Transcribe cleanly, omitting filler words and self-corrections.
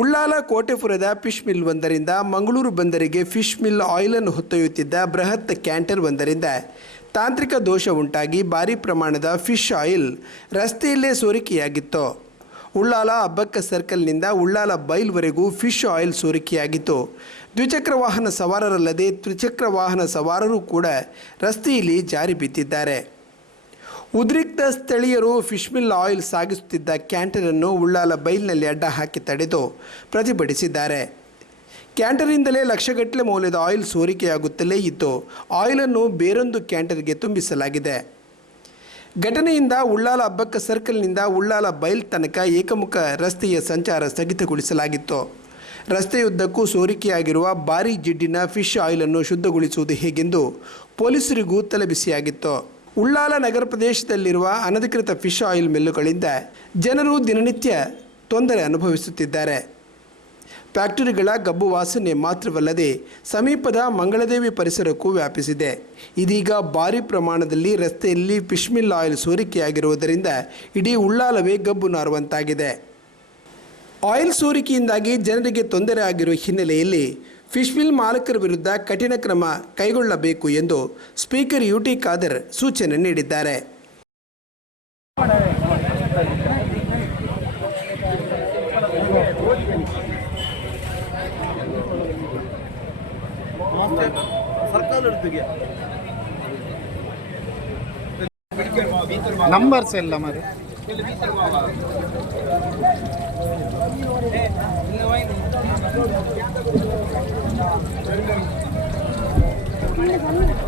Ullal ಕೋಟೆಪುರದ fish mill ಒಂದರಿಂದ ಮಂಗಳೂರು ಬಂದರಿಗೆ fish mill ಆಯಿಲನ್ನು ಹೊತ್ತೊಯ್ಯುತ್ತಿದ್ದ ಬೃಹತ್ ಕ್ಯಾಂಟರ್ ಒಂದರಿಂದ ತಾಂತ್ರಿಕ ದೋಷ ಉಂಟಾಗಿ ಭಾರೀ ಪ್ರಮಾಣದ ಫಿಶ್ ಆಯಿಲ್ ರಸ್ತೆಯಲ್ಲೇ ಸೋರಿಕೆಯಾಗಿತ್ತು. ಉಳ್ಳಾಲ ಅಬ್ಬಕ್ಕ ಸರ್ಕಲ್ನಿಂದ ಉಳ್ಳಾಲ ಬೈಲ್ವರೆಗೂ ಫಿಶ್ ಆಯಿಲ್ ಸೋರಿಕೆಯಾಗಿತ್ತು. ದ್ವಿಚಕ್ರ ವಾಹನ ಸವಾರರಲ್ಲದೆ ತ್ರಿಚಕ್ರ ವಾಹನ ಸವಾರರು ಕೂಡ ರಸ್ತೆಯಲ್ಲಿ ಜಾರಿ ಬಿದ್ದಿದ್ದಾರೆ. ಉದ್ರಿಕ್ತ ಸ್ಥಳೀಯರು ಫಿಶ್ ಮಿಲ್ ಆಯಿಲ್ ಸಾಗಿಸುತ್ತಿದ್ದ ಕ್ಯಾಂಟರನ್ನು ಉಳ್ಳಾಲ ಬೈಲ್ನಲ್ಲಿ ಅಡ್ಡ ಹಾಕಿ ತಡೆದು ಪ್ರತಿಭಟಿಸಿದ್ದಾರೆ. ಕ್ಯಾಂಟರಿಂದಲೇ ಲಕ್ಷಗಟ್ಟಲೆ ಮೌಲ್ಯದ ಆಯಿಲ್ ಸೋರಿಕೆಯಾಗುತ್ತಲೇ ಇದ್ದು ಆಯಿಲನ್ನು ಬೇರೊಂದು ಕ್ಯಾಂಟರ್ಗೆ ತುಂಬಿಸಲಾಗಿದೆ. ಘಟನೆಯಿಂದ ಉಳ್ಳಾಲ ಅಬ್ಬಕ್ಕ ಸರ್ಕಲ್ನಿಂದ ಉಳ್ಳಾಲ ಬೈಲ್ ತನಕ ಏಕಮುಖ ರಸ್ತೆಯ ಸಂಚಾರ ಸ್ಥಗಿತಗೊಳಿಸಲಾಗಿತ್ತು. ರಸ್ತೆಯುದ್ದಕ್ಕೂ ಸೋರಿಕೆಯಾಗಿರುವ ಭಾರೀ ಜಿಡ್ಡಿನ ಫಿಶ್ ಆಯಿಲನ್ನು ಶುದ್ಧಗೊಳಿಸುವುದು ಹೇಗೆಂದು ಪೊಲೀಸರಿಗೂ ತಲೆಬಿಸಿಯಾಗಿತ್ತು. ಉಳ್ಳಾಲ ನಗರ ಪ್ರದೇಶದಲ್ಲಿರುವ ಅನಧಿಕೃತ ಫಿಶ್ ಆಯಿಲ್ ಮಿಲ್ಲುಗಳಿಂದ ಜನರು ದಿನನಿತ್ಯ ತೊಂದರೆ ಅನುಭವಿಸುತ್ತಿದ್ದಾರೆ. ಫ್ಯಾಕ್ಟರಿಗಳ ಗಬ್ಬು ವಾಸನೆ ಮಾತ್ರವಲ್ಲದೆ ಸಮೀಪದ ಮಂಗಳದೇವಿ ಪರಿಸರಕ್ಕೂ ವ್ಯಾಪಿಸಿದೆ. ಇದೀಗ ಭಾರೀ ಪ್ರಮಾಣದಲ್ಲಿ ರಸ್ತೆಯಲ್ಲಿ ಫಿಶ್ ಮಿಲ್ ಆಯಿಲ್ ಸೋರಿಕೆಯಾಗಿರುವುದರಿಂದ ಇಡೀ ಉಳ್ಳಾಲವೇ ಗಬ್ಬು ನಾರುವಂತಾಗಿದೆ. ಆಯಿಲ್ ಸೋರಿಕೆಯಿಂದಾಗಿ ಜನರಿಗೆ ತೊಂದರೆ ಆಗಿರುವ ಹಿನ್ನೆಲೆಯಲ್ಲಿ ಫಿಶ್ ಮಿಲ್ ಮಾಲಕರ ವಿರುದ್ಧ ಕಠಿಣ ಕ್ರಮ ಕೈಗೊಳ್ಳಬೇಕು ಎಂದು ಸ್ಪೀಕರ್ ಯುಟಿ ಖಾದರ್ ಸೂಚನೆ ನೀಡಿದ್ದಾರೆ. ನಂಬರ್ಸ್ ಎಲ್ಲ ಮರಿ Gracias.